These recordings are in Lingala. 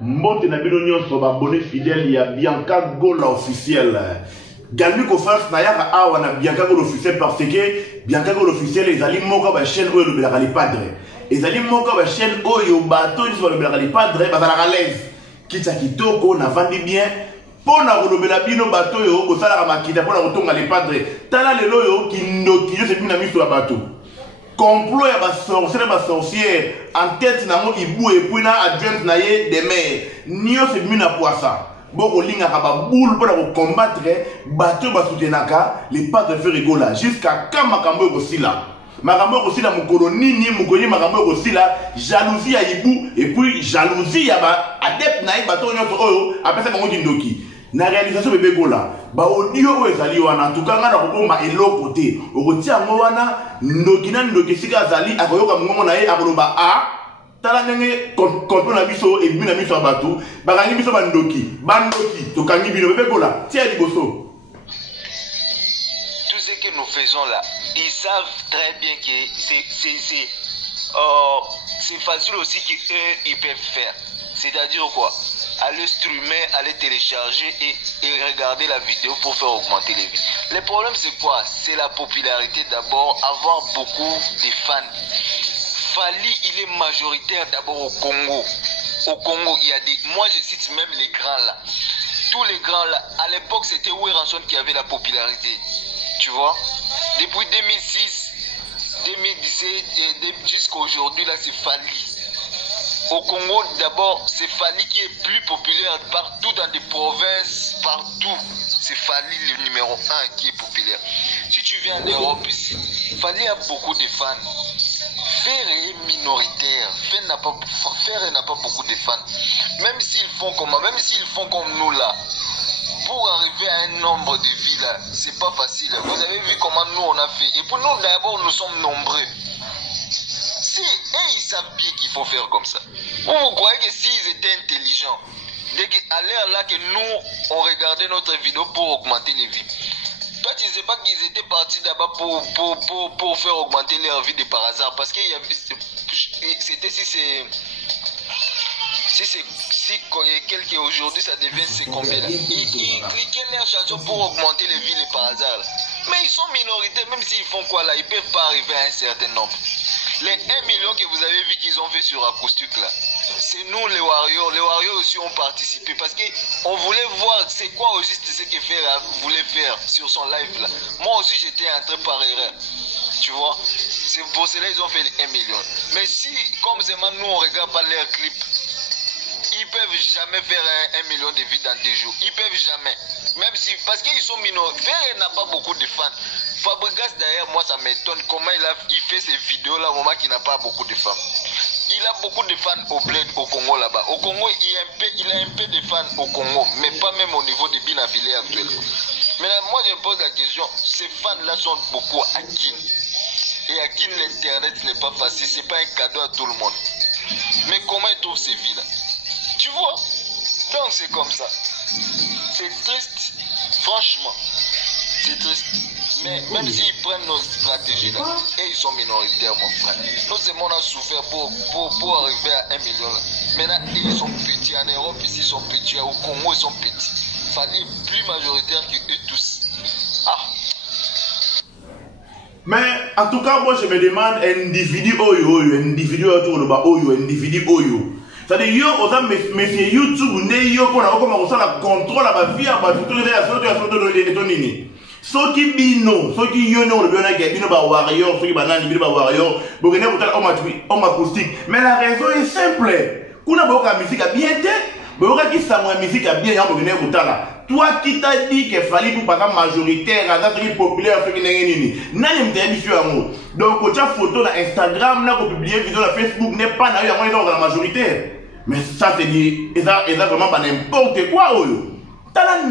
Mbote na bino nyonso abonné fidèle ya Bianca Gola officiel. Galbi ko France na yaka awa na Bianca Gola officiel parce que Bianca Gola officiel ezali moko ba chaîne oyo lobelaka les padres. Ezali moko ba chaîne oyo bato nyonso lobelaka les padres bazalaka l'aise. Kita kitoko na vandi bien. Pona kolobela bino bato yo kosala makita pona kotonga les padres. Tala lelo yo kindoki yo sepina miso ya bato. Complot ya sorcière en tête na mo ibu et puis na adjoint na ye de mer nio se mina poissa boko linga ka ba boule pour combattre bato ba soutenaka les pas de faire rigola jusqu'à quand makambo ko sila mukolo nini mukoni makambo ko sila jalousie ya ibu et puis jalousie ya ba adepte na bato nyonso oyo apesa bango kindoki na réalisation bébé gola ba audio o ezali wana en tout cas ngana ko bomba eloko te okotia ngo wana ndoki sika zali akoyoka mongo na ye akoloba a tala ndenge kontro na biso e bina biso abatu bakangi biso bandoki to kangi bino bébé gola tia liboso. Tout ce que nous faisons là, ils savent très bien que c'est facile aussi qu'eux ils peuvent faire. C'est-à-dire quoi? Aller streamer, aller télécharger et regarder la vidéo pour faire augmenter les vues. Le problème c'est quoi? C'est la popularité d'abord, avoir beaucoup de fans. Fally, il est majoritaire d'abord au Congo. Au Congo, il y a des... Moi je cite même les grands là. Tous les grands là, à l'époque c'était Weranson qui avait la popularité. Tu vois? Depuis 2006, 2017 jusqu'à aujourd'hui là c'est Fally. Au Congo, d'abord, c'est Fally qui est plus populaire partout dans des provinces, partout. C'est Fally le numéro 1 qui est populaire. Si tu viens en Europe ici, Fally a beaucoup de fans. Faire est minoritaire. Faire n'a pas beaucoup de fans. Même s'ils font comme nous là, pour arriver à un nombre de vies là, c'est pas facile. Vous avez vu comment nous on a fait. Et pour nous d'abord, nous sommes nombreux. Et ils savent bien qu'il faut faire comme ça. Vous croyez que s'ils étaient intelligents, dès qu'à l'heure là que nous, on regardait notre vidéo pour augmenter les vues, toi tu ne sais pas qu'ils étaient partis là-bas pour faire augmenter leur vie de par hasard. Parce qu'il y avait... C'était si quelqu'un aujourd'hui ça devient c'est combien là. Ils cliquaient leur chanson pour augmenter les vues de par hasard. Mais ils sont minoritaires, même s'ils font quoi là, ils ne peuvent pas arriver à un certain nombre. Les 1 million que vous avez vu qu'ils ont fait sur acoustique là, c'est nous les Warriors. Les Warriors aussi ont participé parce qu'on voulait voir c'est quoi au juste ce que Fer voulait faire sur son live là. Moi aussi j'étais entré par erreur. Tu vois, c'est pour cela ils ont fait les 1 million. Mais si, comme c'est moi, nous on regarde pas leurs clips, ils peuvent jamais faire 1 million de vues dans 2 jours. Ils peuvent jamais. Même si, parce qu'ils sont minoritaires. Fer n'a pas beaucoup de fans. Fabregas d'ailleurs, moi ça m'étonne comment il fait ces vidéos là au moment qu'il n'a pas beaucoup de fans. Il a beaucoup de fans au bled au Congo là-bas. Au Congo, il a un peu de fans au Congo, mais pas même au niveau des bins affiliés actuellement. Mais là, moi je me pose la question, ces fans là sont beaucoup à Kin. Et à Kin l'internet n'est pas facile, c'est pas un cadeau à tout le monde. Mais comment ils trouvent ces vies là? Tu vois? Donc c'est comme ça. C'est triste, franchement. C'est triste. Mais même s'ils prennent nos stratégies là, et ils sont minoritaires mon frère. Nous on a souffert pour arriver à 1 million là. Maintenant ils sont petits, en Europe ici ils sont petits, au Congo ils sont petits. Fally est plus majoritaire que eux tous. Ah. Mais en tout cas moi je me demande individu oyo. C'est-à-dire yo oza monsieur YouTube ne yo pona okoma kosala contrôle la vie à bato to ya soto nini. Soki bino, soki yo no le biona ke bino ba warrior, soki banani bino ba warrior, bokene kotala on acoustique. Mais la raison est simple. Kuna boka musique a bien te, boka ki sa musique a bien ya bokene kotala. Toi qui t'as dit que Fally pour pas majoritaire, à date populaire, ce qui n'est nini. Nani m't'a dit amour. Donc quand tu as photo sur Instagram, là pour publier vidéo sur Facebook n'est pas dans la majoritaire. Mais ça c'est dit, et ça vraiment pas n'importe quoi oyo. T'as le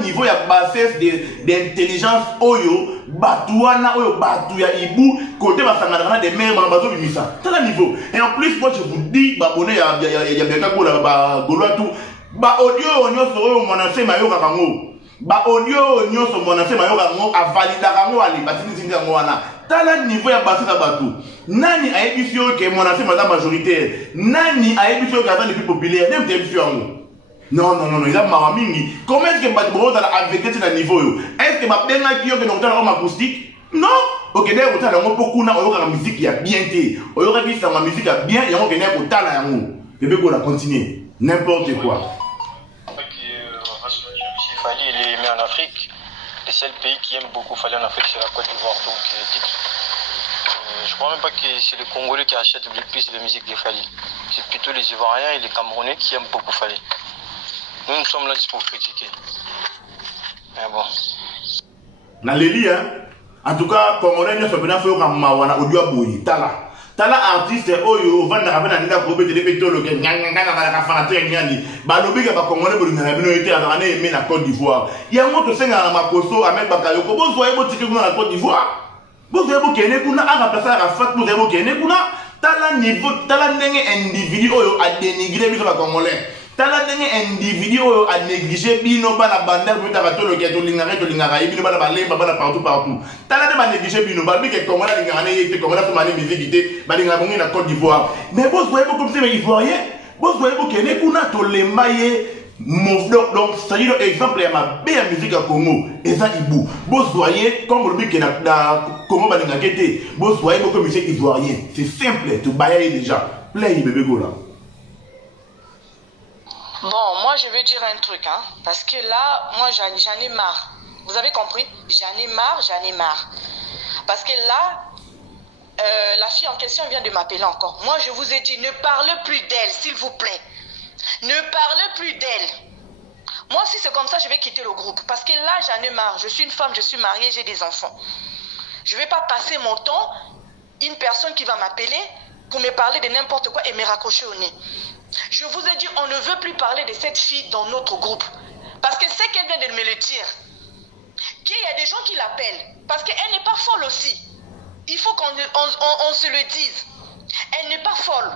niveau ya bassesse d'intelligence oyo, batouana oyo batouya ibu, côté basangana des mères bazo bimisa. T'as le niveau. Et en plus moi je vous dis, abonné ya Bianca Gola ba Gola tout, ba audio nyonso oyo monase mayoka kango. Ba audio nyonso monase mayoka kango avalida kango ali batini zinga wana. tala niveau ya basi na bato nani ayebi yo ke monase madame majoritaire nani ayebi yo ke aza le plus populaire nem te biso yango non eza mawa mingi comment est-ce que bato bozala avec na niveau yo est-ce que babengaki yo ke nokotala comme acoustique non ok d'ailleurs kotala yango mpo kuna oyokaka musique ya bien te oyokaki sanga musique ya bien yango ke naye kotala yango bébé kola continue n'importe quoi. Fali il est aimé en Afrique. Le seul pays qui aime beaucoup Fali en Afrique c'est la Côte d'Ivoire. Donc je crois même pas que c'est les Congolais qui achètent le plus de musique de Fali. C'est plutôt les Ivoiriens et les Camerounais qui aiment beaucoup Fali. Nous sommes là juste pour critiquer. Mais bon. Naleli hein. En tout cas, Congolais ne fait pas faire comme Mawana ou Duaboui. Tala artiste oyo vanda kabena nda ko bete petolo ke nyanga na ka fana te nyandi balobi ke ba Congolais bo ngana bino ete azana aimé na Côte d'Ivoire ya moto senga na makoso amek bakayoko bozo yebo tike kuna na Côte d'Ivoire bozo yebo kene kuna aka pesa ka fat bozo yebo kene kuna tala niveau tala ndenge individu oyo a dénigrer biso ba Congolais tala ndenge individu oyo a négliger bino bana bandel ko ta tolo ke to lingara bino bana balemba bana partout tala de ba négliger bino ba bi ke Congolais lingara ne yete Congolais to mani musique te ba lingara bongi na Côte d'Ivoire mais bozo yebo comme c'est ivoirien bozo yebo kene kuna to lembaye donc c'est-à-dire exemple ya mabe ya musique ya Congo eza ibu bozoye comme le que na Congo ba lingara kete bozoye beaucoup musique ivoirien c'est simple tu bailler déjà play bébé gola. Bon, moi je veux dire un truc, hein, parce que là, moi j'en ai marre. Vous avez compris? J'en ai marre. Parce que là, la fille en question vient de m'appeler encore. Moi je vous ai dit, ne parlez plus d'elle, s'il vous plaît. Ne parlez plus d'elle. Moi si c'est comme ça, je vais quitter le groupe. Parce que là, j'en ai marre. Je suis une femme, je suis mariée, j'ai des enfants. Je ne vais pas passer mon temps, une personne qui va m'appeler pour me parler de n'importe quoi et me raccrocher au nez. Je vous ai dit, on ne veut plus parler de cette fille dans notre groupe. Parce que c'est qu'elle vient de me le dire. Qu'il y a des gens qui l'appellent. Parce qu'elle n'est pas folle aussi. Il faut qu'on se le dise. Elle n'est pas folle.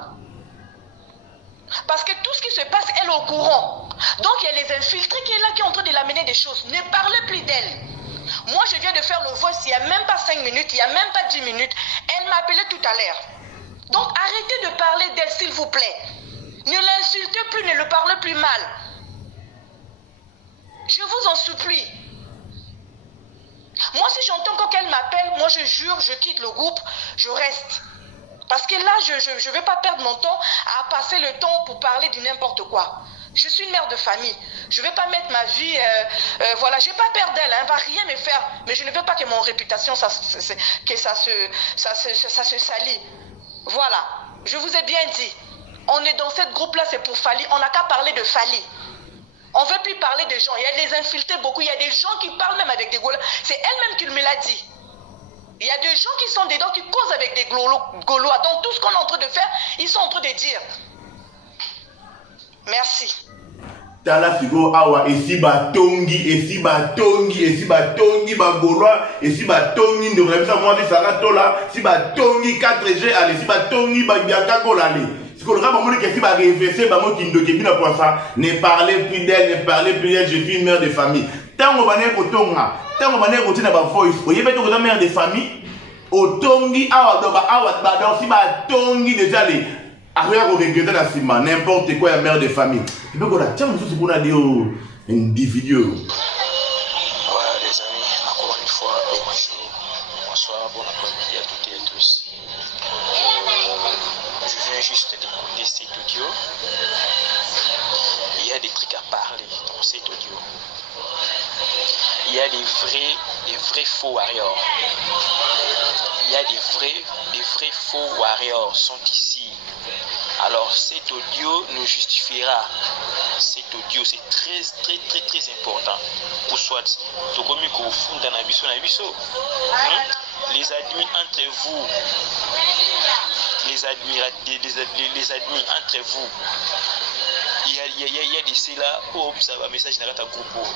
Parce que tout ce qui se passe, elle est au courant. Donc il y a les infiltrés qui est là, qui sont en train de l'amener des choses. Ne parlez plus d'elle. Moi, je viens de faire le voice il n'y a même pas 5 minutes, il n'y a même pas 10 minutes. Elle m'a appelé tout à l'heure. Donc arrêtez de parler d'elle, s'il vous plaît. Ne l'insultez plus, ne le parlez plus mal. Je vous en supplie. Moi, si j'entends qu'elle m'appelle, moi je jure, je quitte le groupe, je reste. Parce que là, je ne vais pas perdre mon temps à passer le temps pour parler de n'importe quoi. Je suis une mère de famille. Je ne vais pas mettre ma vie... voilà, je n'ai pas peur d'elle, elle ne va rien me faire. Mais je ne veux pas que mon réputation, ça se salit. Voilà, je vous ai bien dit. On est dans cette groupe-là, c'est pour Fali. On n'a qu'à parler de Fali. On ne veut plus parler des gens. Il y a des infiltrés beaucoup. Il y a des gens qui parlent même avec des gaulois. C'est elle-même qui me l'a dit. Il y a des gens qui sont dedans, qui causent avec des gaulois. Donc tout ce qu'on est en train de faire, ils sont en train de dire. Merci. Tala figo awa esi batongi ba gaulois esi batongi ndo remisa mwandi sanga tola si batongi 4G ale si batongi ba biaka kola ale. Ce qu'on aura besoin de va réverser, ne parlez plus d'elle, je suis une mère de famille. Tant qu'on va aller au Tonga, tant qu'on va aller au Tonga, voice, vous voyez, vous êtes mère de famille, au Tongi, si ma Tongi déjà les. Après, vous regrettez la cima, n'importe quoi, la mère de famille. Et donc, on a tiens, nous sommes dit au individu. Voilà, les amis, encore une fois, bonsoir, bon après-midi à toutes et à tous. Je viens juste d'écouter cet audio. Il y a des trucs à parler dans cet audio. Il y a des vrais faux warriors. Il y a des vrais faux warriors sont ici. Alors cet audio nous justifiera. Cet audio c'est très important. Pour soit les admis entre vous. Les admis entre vous. Il y a des cela oh ça va message dans ta groupe.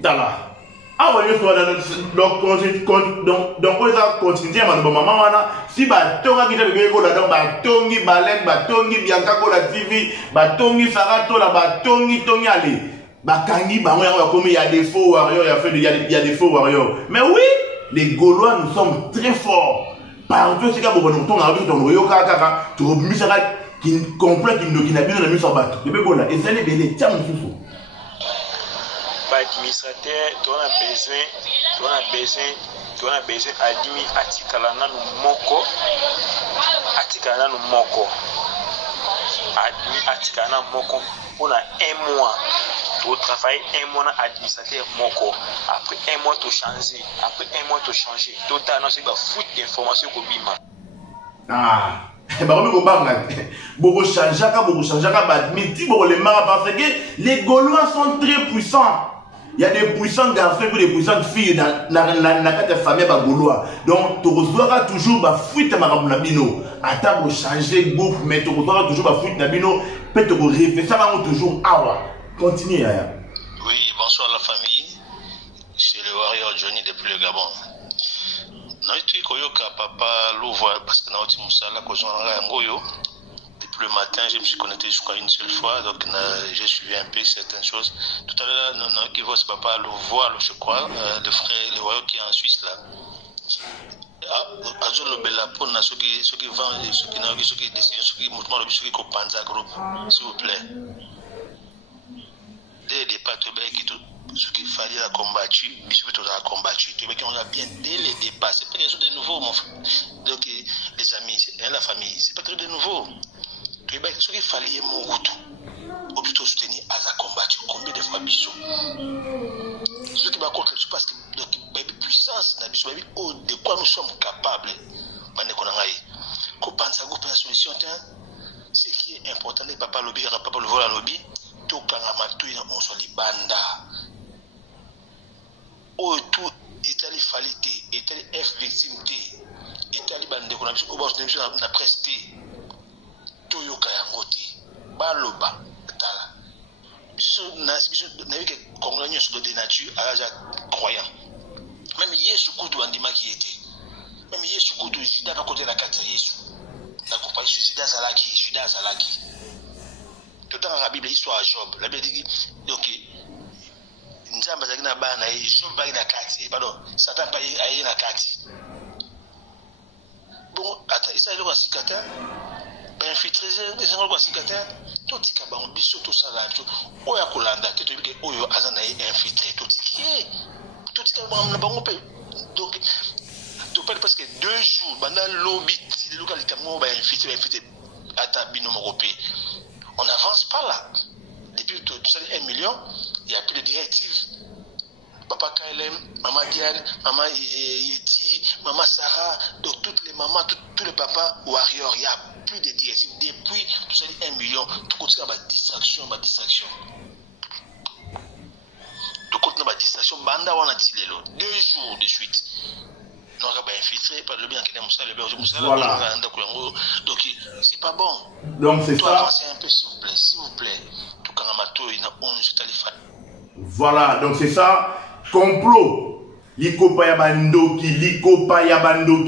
Dala. Ah ouais, donc on va continuer à maman si batonga qui t'a go là donc batongi balen batongi bianca ko la TV batongi sarato la batongi ali bakangi ba moi comme il y a des faux warriors il y a des faux warriors mais oui les Gaulois, nous sommes très forts. Partout, c'est comme on a vu ton royaume, tu as mis ça qui complète qui n'a bien mis ça battre. Et ça les bébés, tiens, mon administrateur, tu as besoin admi atikalana moko on a un mois pour travailler, un mois administrateur moko, après un mois tu changer, total non c'est pas foot d'information ko bima. Ah beaucoup changer mais dis beaucoup les marins parce que les Gaulois sont très puissants. Il y a des puissants garçons et des puissantes filles dans la famille Gaulois. Donc, tu recevras toujours la fuite à Marabunabino. Attends pour changer de groupe, mais tu recevras toujours la fuite à Nabino. Peut-être que réfléchir ça va toujours. Ah, continue. Oui, bonsoir la famille. C'est le Warrior Johnny depuis le Gabon. Naïtu Koyoka, papa, l'ouvre parce que Naïtu Moussala, Kojonga, le matin, je me suis connecté, je crois, une seule fois, donc j'ai suivi un peu certaines choses. Tout à l'heure, qui voit ce papa le voir, je crois, le frère, le royaume qui est en Suisse, là. Le Bella pour ceux qui vendent, ceux qui décident, ceux qui mouvement, ceux qui companza groupe, s'il vous plaît. Dès le départ, ce qu'il fallait la combattu, bisous tout a combattu. Tu vois qu'on a bien dès le départ, c'est pas quelque chose de nouveau, mon frère. Donc, les amis, la famille, c'est pas quelque chose de nouveau. Tu vois, ce qu'il fallait mon route, ou plutôt soutenir à la combattu, combien de fois bisous. Ce qui va contre le parce que la puissance, de quoi nous sommes capables, qu'on pense à la solution, ce qui est important, n'est pas le lobby, pas le vol à lobby, tout quand on soit les bandas. Oh, tout est allé falité, est allé F victimité, est allé bandé, qu'on a vu qu'on a presté. Tout yoka yangote, baloba, tala. Biso na vu que Congolais sont de nature à l'âge croyant. Même Yesu Koudou andima qui était. Même Yesu Koudou, Judas n'a côté la carte Yesu. La compagnie Judas Zalaki. Tout dans la Bible, histoire à Job. La Bible dit donc Nzamba Zagina Bana et Job va na carte, pardon, Satan pas aille na carte. Bon, attends, ça est le Sikata. Infiltrer les gens qui sont tout qui a ambition tout ça là ou ya kolanda que tu dis que oyo azana infiltré tout qui a donc tu parles parce que 2 jours pendant lobby de localité mo ba infiltré à bino européen on n'avance pas là depuis tout ça 1 million il y a plus de directives. Papa KLM, Maman Diane, Maman Yeti, Maman Sarah, donc toutes les mamans, tous les papas warriors, il y a plus de directives. Depuis, tout ça dit 1 million, tout côté ma distraction. Tout côté ma distraction, banda wana tilelo, 2 jours de suite. Non, on va infiltrer par le bien qu'il aime ça, le bien voilà. Donc c'est pas bon. Donc c'est ça. Avancez un peu s'il vous plaît. Tout quand amato il a 11 téléphone. Voilà, donc c'est ça. Complot. Likopa ya bandoki.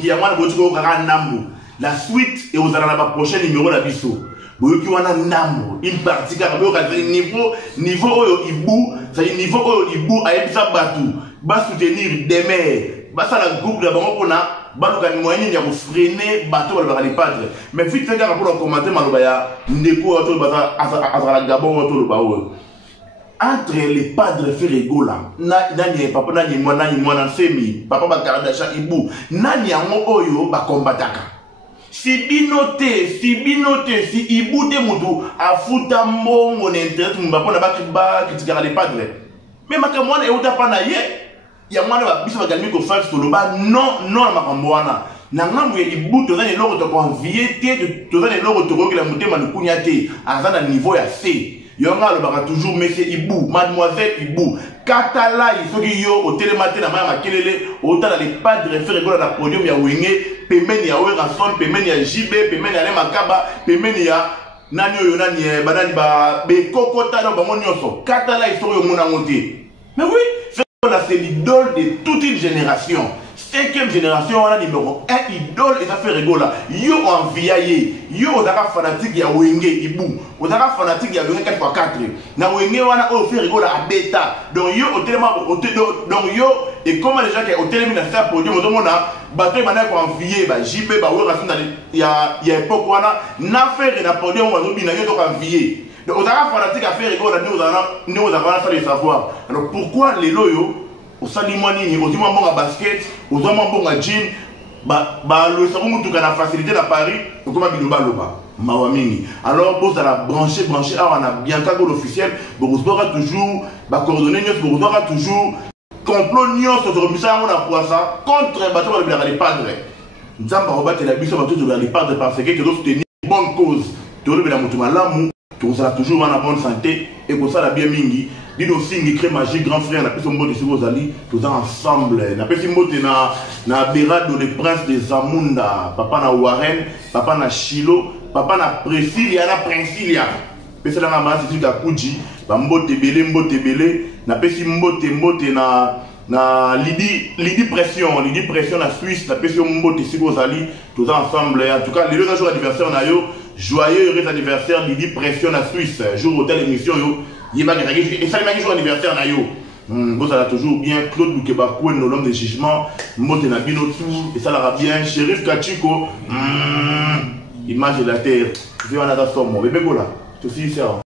Yamana botiko kaka nambo. La suite et aux la prochain numéro la biso. Boyoki wana nambo. Une partie car niveau oyo ibu, ça dit niveau oyo ibu ayebisa batu. Ba soutenir des mères. Ba ça la groupe la bango pona baluka ni moyen ya ko freiner bato ba les padres. Mais vite fait pour le commenter maloba ya ndeko auto ba azala Gabon auto le bawo. Entre les padres Ferrego là, nani papa nani mwana femi, papa Bakardasha Ibu, nani yango oyo ba combataka. Si binote, si Ibu te mutu afuta mbongo n'intérêt mbapona ba critiquer les padres. Mais makamwana e uta pana ye, ya mwana ba biso ba galmi ko faire solo ba non makamwana. Na ngambu ya Ibu to zane loko to convier te, to zane loko to ko la mutema nukunya te, azana niveau ya C. Yonga le baka toujours monsieur Ibu, mademoiselle Ibu. Katala isoki yo au télématé na mama kelele, autant les padres faire rigoler na podium ya wenge, pemeni ya Werason, pemeni ya JB, pemeni ya Lemakaba, pemeni ya nani yo nani banani ba be kokota do bango nyonso. Katala isoki yo mona ngote. Mais oui, c'est l'idole de toute une génération. 5e génération, on a numéro 1 idole et ça fait rigola. Yo en viaye, yo on a fanatique ya Wenge Ibu, on a fanatique ya Wenge 4x4. Na Wenge on a fait rigola à bêta. Donc yo au tellement donc yo et comment les gens qui au tellement na ça pour dire on a battu maintenant qu'on envier ba JB ba ouais racine il y a époque on a na faire na pour dire on va nous bina yo donc envier. Donc, on a fanatique à faire rigolo, nous avons ça de savoir. Alors, pourquoi les loyaux, au salimani, au dimanche bon à basket, au dimanche bon à jean, le savon tout la facilité à Paris, au comment biloba loba, mawamini. Alors, vous allez brancher, on a bien qu'à l'officiel, vous aurez toujours, coordonner, vous aurez toujours, complot, sur ça, on a pour ça, contre les bateaux de les padres. Nous avons rebattu la bise, on va les padres parce que nous soutenir une bonne cause. Tu as la moutouma l'amour. Tout ça toujours en bonne santé et pour ça la bien mingi dit aussi qui crée magie grand frère la personne mot de vos alliés tout ensemble na personne mot na Berado le prince des Zamunda papa na Warren papa na Shilo papa na Priscilla na Princilia pesa na mama c'est ka kuji ba mbote belé na pesi mbote na Lydie pression na Suisse na pesi mbote si vos alliés tout ensemble en tout cas les deux jours anniversaire na yo. Joyeux heureux anniversaire Lydie Pression à Suisse. Jour hôtel émission yo. Et ça les jour anniversaire na yo. Vous allez toujours bien Claude Lukebakou l'homme de jugement. Motena Binotou et ça l'ara bien Shérif Kachiko. Image de la terre. Je vais en avoir son mot. Bébé Gola. Tout aussi ça.